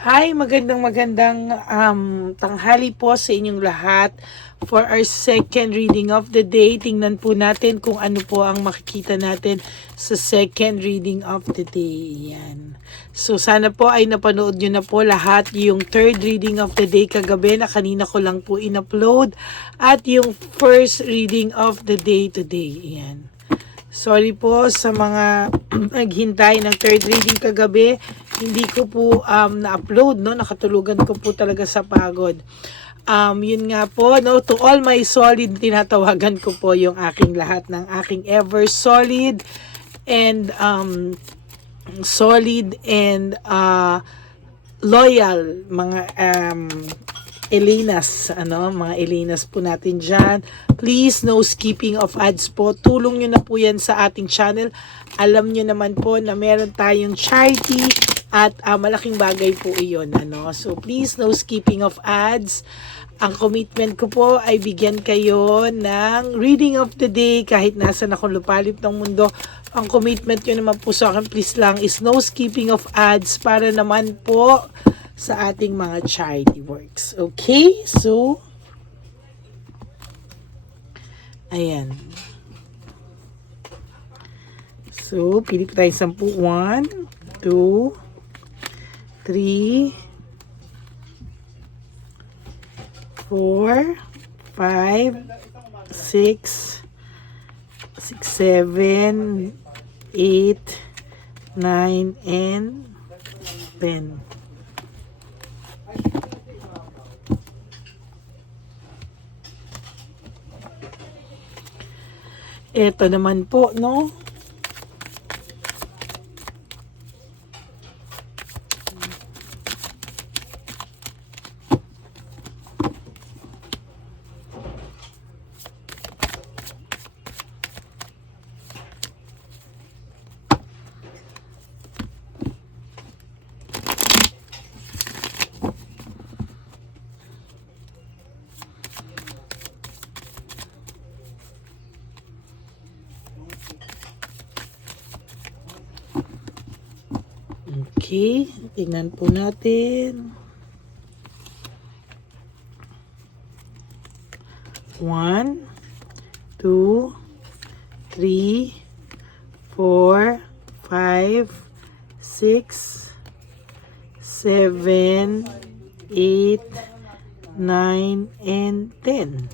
Hi, magandang tanghali po sa inyong lahat. For our second reading of the day, tingnan po natin kung ano po ang makikita natin sa second reading of the day. Yan. So sana po ay napanood nyo na po lahat yung third reading of the day kagabi na kanina ko lang po in-upload at yung first reading of the day today. Yan. Sorry po sa mga naghintay ng third reading kagabi. Hindi ko po na-upload, no? Nakatulugan ko po talaga sa pagod. Yun nga po, no? To all my solid, tinatawagan ko po yung aking lahat ng aking ever solid and loyal mga Elinas, mga Elinas po natin dyan. Please, no skipping of ads po. Tulong nyo na po yan sa ating channel. Alam nyo naman po na meron tayong charity at malaking bagay po iyon. So, please, no skipping of ads. Ang commitment ko po ay bigyan kayo ng reading of the day kahit nasa akong lupalip ng mundo. Ang commitment nyo naman po sa akin, please lang, is no skipping of ads para naman po sa ating mga charity works. Okay? So, ayan. So, pili po tayo 10. 1, 2, 3, 4, 5, 6, 7, 8, 9, and 10. Ito naman po, no? Okay, tingnan po natin. 1, 2, 3, 4, 5, 6, 7, 8, 9, and 10.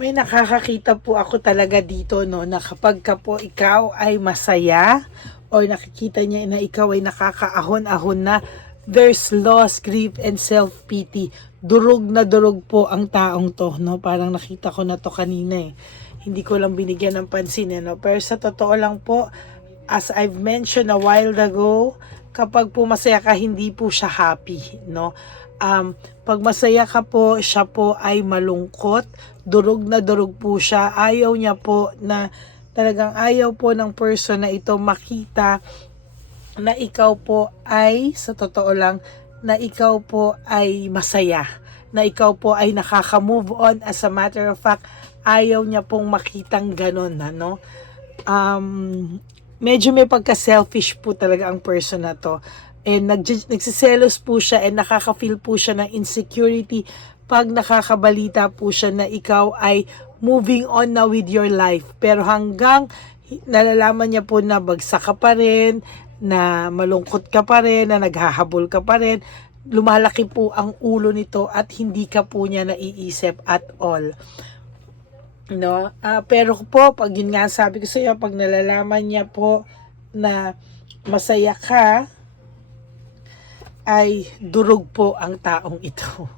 May nakakakita po ako talaga dito, no, na kapag ka po ikaw ay masaya or nakikita niya na ikaw ay nakakaahon-ahon na, there's loss, grief, and self-pity. Durog na durog po ang taong to, no? Parang nakita ko na to kanina eh. Hindi ko lang binigyan ng pansin, no? Pero sa totoo lang po, as I've mentioned a while ago, kapag po masaya ka, hindi po siya happy, no? Pag masaya ka po, siya po ay malungkot, durog na durog po siya. Ayaw niya po na, talagang ayaw po ng person na ito makita na ikaw po ay, sa totoo lang, na ikaw po ay masaya, na ikaw po ay nakaka-move on. As a matter of fact, ayaw niya pong makitang ganon, ano? Medyo may pagka-selfish po talaga ang person na to. And nagsiselos po siya and nakaka-feel po siya ng insecurity pag nakakabalita po siya na ikaw ay moving on na with your life. Pero hanggang nalalaman niya po na bagsak ka pa rin, na malungkot ka pa rin, na naghahabol ka pa rin, lumalaki po ang ulo nito at hindi ka po niya naiisip at all. No? Pero po, pag yun nga sabi ko sa iyo, pag nalalaman niya po na masaya ka, ay durog po ang taong ito.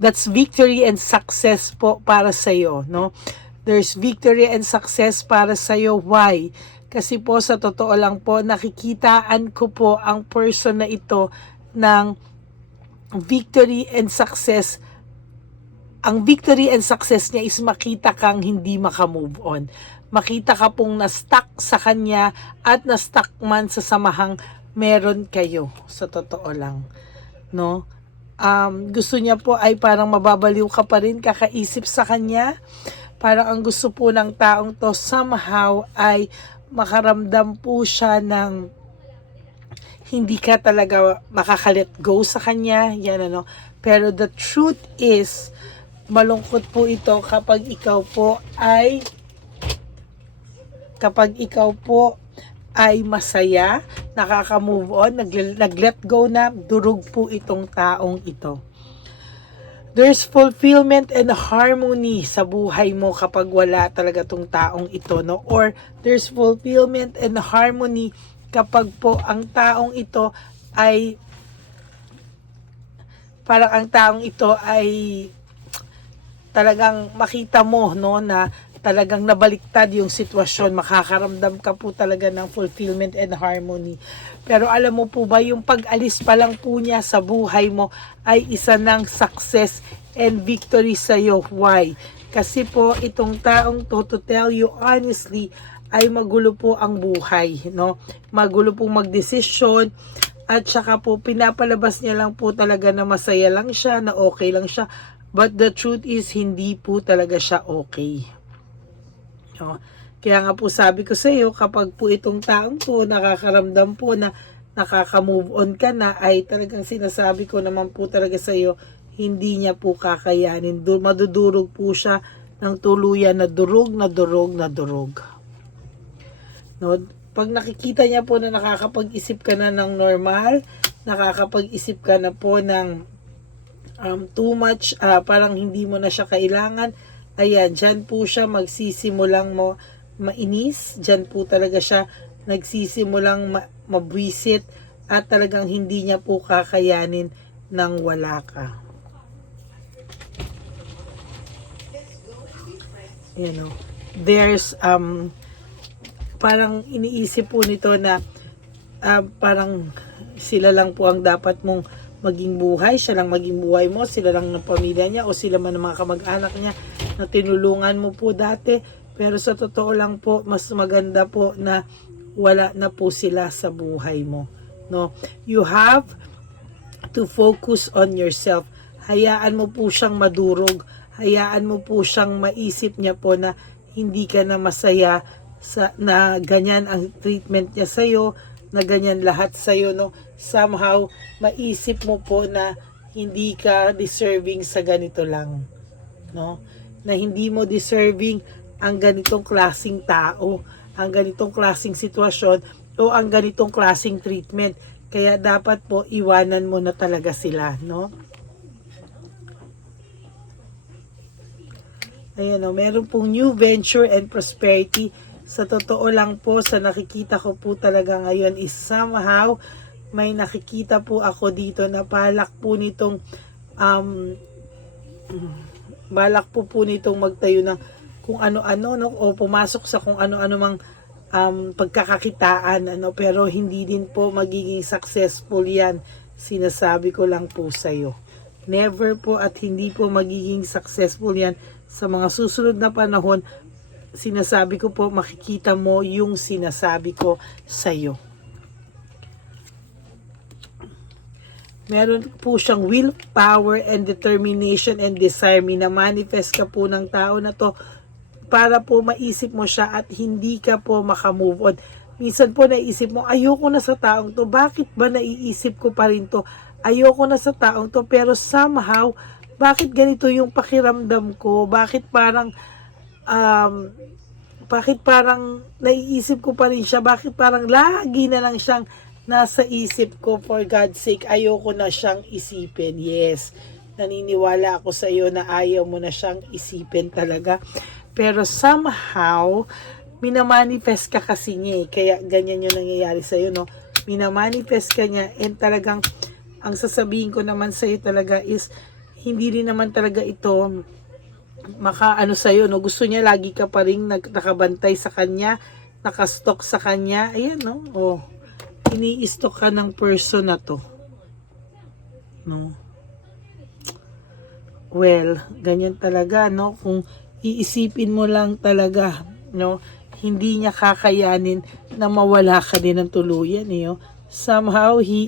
That's victory and success po para sa iyo, no? There's victory and success para sa'yo. Why? Kasi po sa totoo lang po, nakikitaan ko po ang person na ito ng victory and success. Ang victory and success niya is makita kang hindi makamove on. Makita ka pong na-stuck sa kanya at na-stuck man sa samahang meron kayo. Sa totoo lang. No? Gusto niya po ay parang mababaliw ka pa rin kakaisip sa kanya. Parang ang gusto po ng taong to somehow ay makaramdam po siya ng hindi ka talaga makakalet go sa kanya. Yan ano. Pero the truth is, malungkot po ito kapag ikaw po ay masaya, nakaka-move on, nag-let go na, durog po itong taong ito. There's fulfillment and harmony sa buhay mo kapag wala talaga tong taong ito, no? Or there's fulfillment and harmony kapag po ang taong ito ay parang ang taong ito ay talagang makita mo, no, na talagang nabaliktad yung sitwasyon, makakaramdam ka po talaga ng fulfillment and harmony. Pero alam mo po ba, yung pag-alis pa lang po niya sa buhay mo ay isa ng success and victory sa'yo. Why? Kasi po itong taong to tell you honestly, ay magulo po ang buhay, no? Magulo po magdesisyon, at saka po pinapalabas niya lang po talaga na masaya lang siya, na okay lang siya. But the truth is, hindi po talaga siya okay. No? Kaya nga po sabi ko sa iyo, kapag po itong taong po nakakaramdam po na nakaka-move on ka na, ay talagang sinasabi ko naman po talaga sa iyo, hindi niya po kakayanin. Madudurog po siya ng tuluyan na durog na durog na durog. No? Pag nakikita niya po na nakakapag-isip ka na ng normal, nakakapag-isip ka na po ng too much, parang hindi mo na siya kailangan, ayan, dyan po siya magsisimulang mainis, dyan po talaga siya nagsisimulang mabwisit, at talagang hindi niya po kakayanin nang wala ka. You know, there's parang iniisip po nito na parang sila lang po ang dapat mong maging buhay, siya lang maging buhay mo, sila lang ng pamilya niya, o sila man ng mga kamag-anak niya na tinulungan mo po dati. Pero sa totoo lang po, mas maganda po na wala na po sila sa buhay mo, no? You have to focus on yourself. Hayaan mo po siyang madurog, hayaan mo po siyang maisip niya po na hindi ka na masaya, na ganyan ang treatment niya sa'yo, na ganyan lahat sa'yo, no? Somehow, maisip mo po na hindi ka deserving sa ganito lang, no? Na hindi mo deserving ang ganitong klasing tao, ang ganitong klasing sitwasyon, o ang ganitong klasing treatment. Kaya dapat po iwanan mo na talaga sila, no? Ayan, no? Meron pong new venture and prosperity. Sa totoo lang po, sa nakikita ko po talaga ngayon is somehow may nakikita po ako dito na balak po nitong magtayo ng kung ano-ano, no? O pumasok sa kung ano-ano mang pagkakakitaan, ano, pero hindi din po magiging successful yan. Sinasabi ko lang po sa iyo. Never po, at hindi po magiging successful yan sa mga susunod na panahon. Sinasabi ko po, makikita mo yung sinasabi ko sa iyo. Meron po siyang willpower and determination and desire. Minamanifest ka po ng tao na to para po maisip mo siya at hindi ka po makamove on. Minsan po naisip mo, ayoko na sa taong to. Bakit ba naiisip ko pa rin to? Ayoko na sa taong to, pero somehow, bakit ganito yung pakiramdam ko? Bakit parang naiisip ko pa rin siya? Bakit parang lagi na lang siyang nasa isip ko? For God's sake, ayoko na siyang isipin. Yes, naniniwala ako sa iyo na ayaw mo na siyang isipin talaga. Pero somehow, minamanifest ka kasi niya eh. Kaya ganyan yung nangyayari sa iyo, no? Minamanifest ka niya, and talagang ang sasabihin ko naman sa iyo talaga is, hindi rin naman talaga ito maka-ano sa'yo, no? Gusto niya lagi ka pa rin nakabantay sa kanya, nakastalk sa kanya. Ayan, no? Oh, ini-stalk ka ng person na to. No? Well, ganyan talaga, no? Kung iisipin mo lang talaga, no? Hindi niya kakayanin na mawala ka din ng tuluyan, eh, oh. Somehow he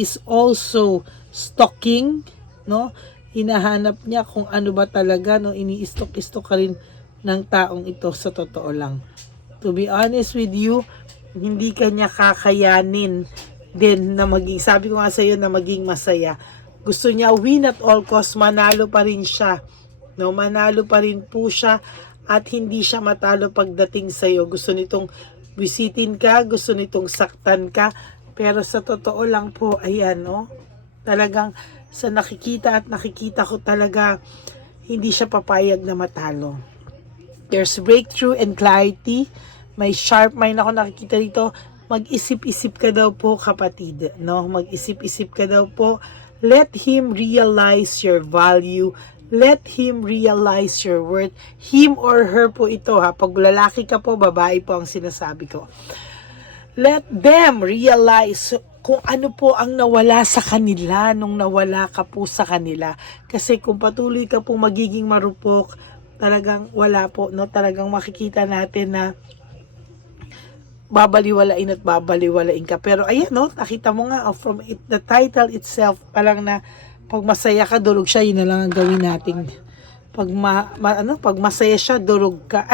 is also stalking, no? Hinahanap niya kung ano ba talaga, no? Ini-stalk ka rin ng taong ito sa totoo lang. To be honest with you, hindi kanya kakayanin din na maging, sabi ko nga sa iyo, na maging masaya. Gusto niya win at all cost, manalo pa rin siya. No, manalo pa rin po siya at hindi siya matalo pagdating sa iyo. Gusto nitong bisitin ka, gusto nitong saktan ka, pero sa totoo lang po, ayan, no? Talagang sa nakikita ko talaga, hindi siya papayag na matalo. There's breakthrough and clarity. May sharp mind ako nakikita dito. Mag-isip-isip ka daw po, kapatid, no? Mag-isip-isip ka daw po. Let him realize your value. Let him realize your worth. Him or her po ito, ha? Pag lalaki ka po, babae po ang sinasabi ko. Let them realize kung ano po ang nawala sa kanila nung nawala ka po sa kanila. Kasi kung patuloy ka po magiging marupok, talagang wala po, no? Talagang makikita natin na babaliwalain at babaliwalain ka. Pero ayan, no, nakita mo nga, from the title itself, palang na pag masaya ka, durog siya, yun na lang ang gawin natin. Pag masaya siya, durog ka.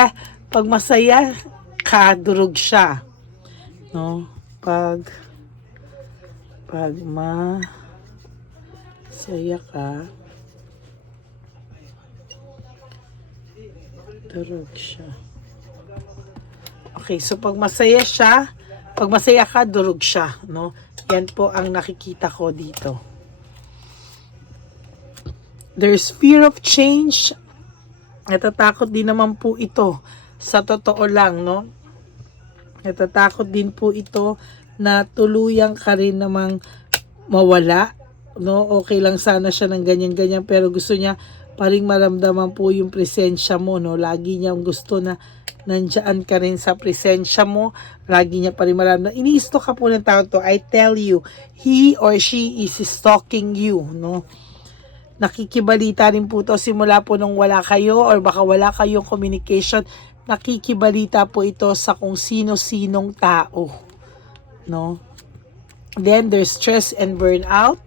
Pag masaya ka, durog siya. No? Pag masaya ka, durog siya. Okay, so pag masaya ka, durog siya, no? Yan po ang nakikita ko dito. There's fear of change. Natatakot din naman po ito, sa totoo lang, no? Natatakot din po ito na tuluyang ka rin namang mawala, no? Okay lang sana siya ng ganyan-ganyan, pero gusto niya paring maramdaman po yung presensya mo, no? Lagi niyang gusto na nandiyan ka rin sa presensya mo. Lagi niya pa rin maramdaman. Ini-stalk ka po ng tao to. I tell you, he or she is stalking you, no? Nakikibalita rin po to simula po nung wala kayo or baka wala kayong communication. Nakikibalita po ito sa kung sino-sinong tao, no? Then there's stress and burnout,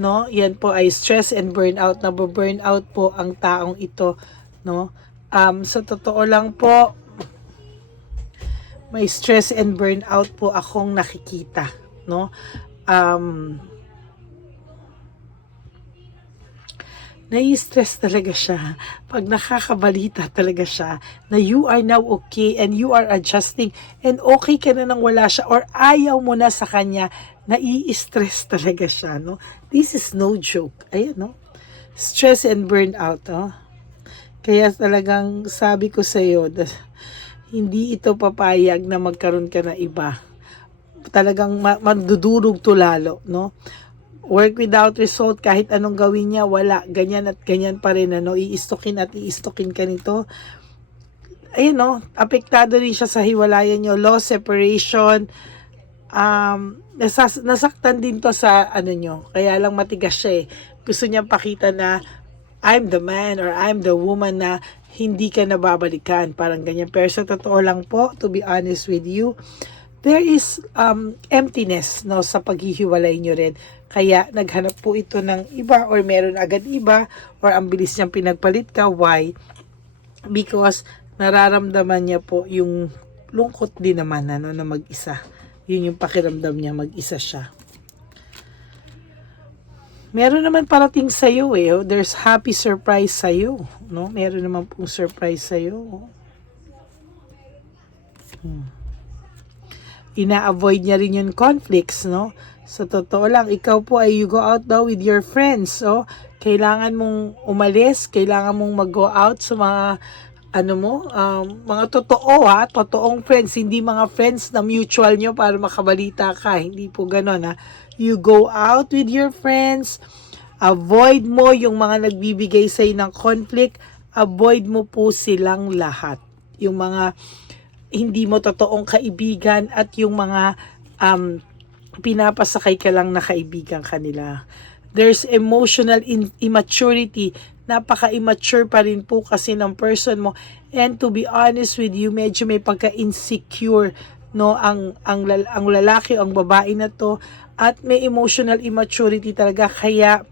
no? Yan po ay stress and burnout. Nababurnout po ang taong ito, no? Sa totoo lang po, may stress and burnout po akong nakikita, no? Nai-stress talaga siya pag nakakabalita talaga siya na you are now okay and you are adjusting and okay ka na nang wala siya or ayaw mo na sa kanya, nai-stress talaga siya, no? This is no joke. Ayan, no? Stress and burnout, no? Kaya talagang sabi ko sa iyo, hindi ito papayag na magkaroon ka na iba. Talagang magdudurog to lalo, no? Work without result, kahit anong gawin niya, wala. Ganyan at ganyan pa rin, ano? Iistokin at iistokin ka nito. Ayun, no? Apektado rin siya sa hiwalayan niyo. Loss, separation. Nasaktan din to sa ano niyo. Kaya lang matigas siya, eh. Gusto niya pakita na I'm the man or I'm the woman na hindi ka nababalikan. Parang ganyan. Pero sa totoo lang po, to be honest with you, there is emptiness, no, sa paghihiwalay nyo rin. Kaya naghanap po ito ng iba or meron agad iba or ang bilis niyang pinagpalit ka. Why? Because nararamdaman niya po yung lungkot din naman, ano, na mag-isa. Yun yung pakiramdam niya, mag-isa siya. Meron naman parating sa'yo, eh. Oh. There's happy surprise sa'yo, no? Meron naman pong surprise sa'yo. Ina-avoid niya rin yung conflicts, no? Sa totoo lang, ikaw po ay you go out daw with your friends, oh. Kailangan mong umalis, kailangan mong mag-go out sa mga mga totoo, ha, totoong friends, hindi mga friends na mutual nyo para makabalita ka, hindi po ganon, ha. You go out with your friends, Avoid mo yung mga nagbibigay sa'yo ng conflict. Avoid mo po silang lahat. Yung mga hindi mo totoong kaibigan at yung mga pinapasakay ka lang na kaibigan kanila. There's emotional immaturity. Napaka-immature pa rin po kasi ng person mo. And to be honest with you, medyo may pagka-insecure, no, ang lalaki o ang babae na to, at may emotional immaturity talaga, kaya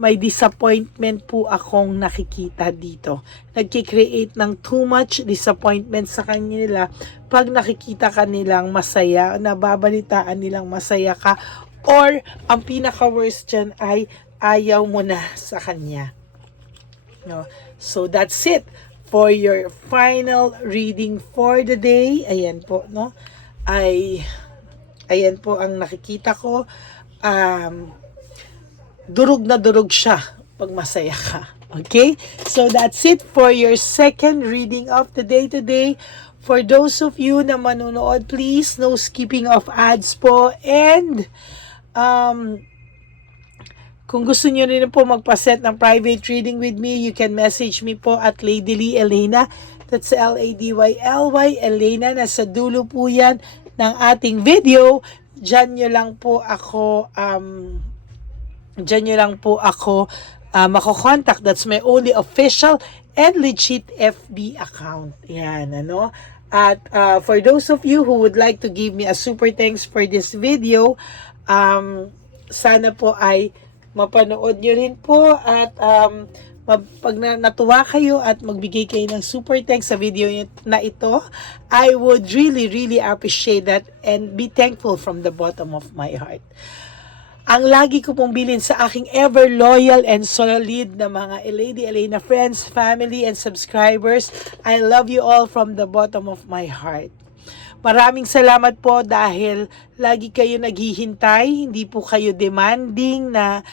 may disappointment po akong nakikita dito. Nagki-create ng too much disappointment sa kanila pag nakikita ka nilang masaya, nababalitaan nilang masaya ka, or ang pinaka-worst dyan ay ayaw mo na sa kanya. No? So that's it for your final reading for the day. Ayan po, no? Ayan po ang nakikita ko. Durog na durog siya pag masaya ka. Okay? So that's it for your second reading of the day today. For those of you na manunood, please, no skipping of ads po. And kung gusto niyo rin po magpaset ng private reading with me, you can message me po at Lady Lee Elena. That's Ladyly Elena. Nasa dulo po yan ng ating video. Diyan nyo lang po ako mako-contact. That's my only official and legit FB account. Yan, ano? At for those of you who would like to give me a super thanks for this video, sana po ay mapanood nyo rin po, at pag natuwa kayo at magbigay kayo ng super thanks sa video na ito, I would really appreciate that and be thankful from the bottom of my heart. Ang lagi ko pong bilin sa aking ever loyal and solid na mga Lady Elena friends, family, and subscribers, I love you all from the bottom of my heart. Maraming salamat po dahil lagi kayo naghihintay, hindi po kayo demanding na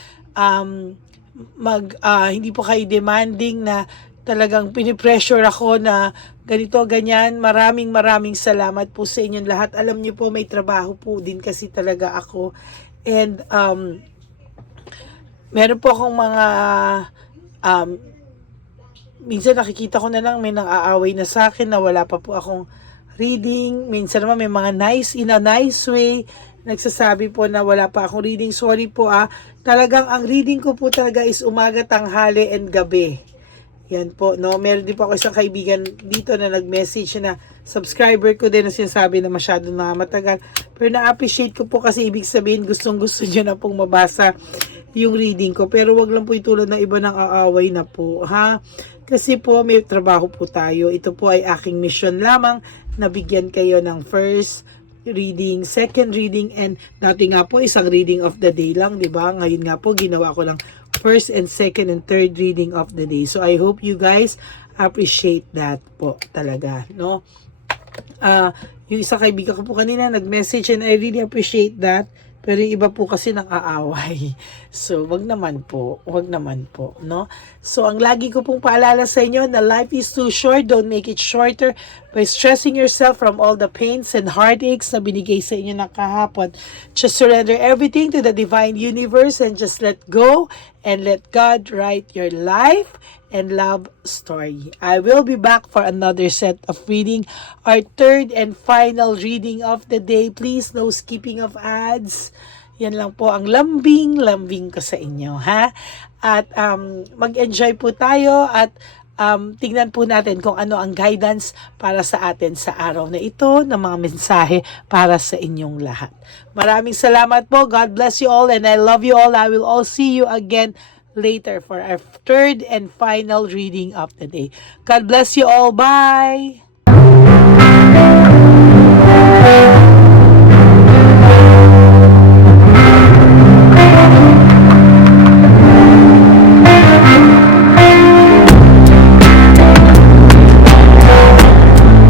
hindi po kayo demanding na talagang pinipressure ako na ganito, ganyan. Maraming salamat po sa inyong lahat. Alam niyo po, may trabaho po din kasi talaga ako. And meron po akong mga minsan nakikita ko na lang may nang-aaway na sa akin na wala pa po akong reading. Minsan naman may mga in a nice way, nagsasabi po na wala pa akong reading. Sorry po talagang ang reading ko po talaga is umaga, tanghali, and gabi. Yan po, no? Meron din po ako isang kaibigan dito na nag-message na subscriber ko din na sinasabi na masyado na matagal. Pero na-appreciate ko po kasi ibig sabihin gustong-gusto nyo na pong mabasa yung reading ko. Pero wag lang po itulad ng iba ng aaway na po, ha? Kasi po may trabaho po tayo. Ito po ay aking mission lamang na bigyan kayo ng first reading, second reading, and dati nga po isang reading of the day lang, di ba? Ngayon nga po ginawa ko lang first and second and third reading of the day. So I hope you guys appreciate that po talaga, no? Yung isang kaibigan ko po kanina nag-message and I really appreciate that. Pero yung iba po kasi nang aaway. So, wag naman po, no? So, ang lagi ko pong paalala sa inyo na life is too short, don't make it shorter by stressing yourself from all the pains and heartaches na binigay sa inyo ng kahapon. Just surrender everything to the divine universe and just let go and let God write your life and love story. I will be back for another set of reading, our third and final reading of the day. Please, no skipping of ads. Yan lang po ang lambing ko sa inyo, ha? At mag-enjoy po tayo at tingnan po natin kung ano ang guidance para sa atin sa araw na ito ng mga mensahe para sa inyong lahat. Maraming salamat po. God bless you all and I love you all. I will all see you again later for our third and final reading of the day. God bless you all. Bye!